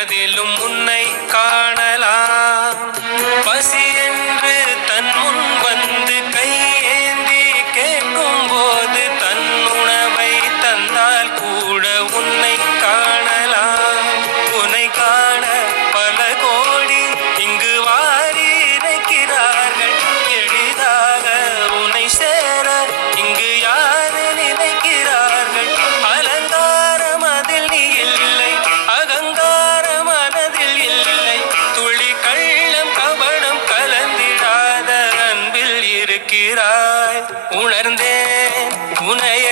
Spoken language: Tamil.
எதிலும் உன்னை காணலாம். பசி என்று தன் முன் வந்து கையேந்தி கேட்கும் போது தன் உணவை தந்தால் கூட உன்னை காணலாம். உன்னை காண பல கோடி இங்கு வாரி இறைக்கிறார்கள். எளிதாக உன்னை சேர இங்கு யாரு நினைக்கிறார்கள். அலங்காரம் அதில் நீ இல்லை, அகங்காரம் மனதில் இல்லை. துளி கள்ளம் கபடம் கலந்திடாத அன்பில் இருக்கிறாய். உணர்ந்தேன் உனைய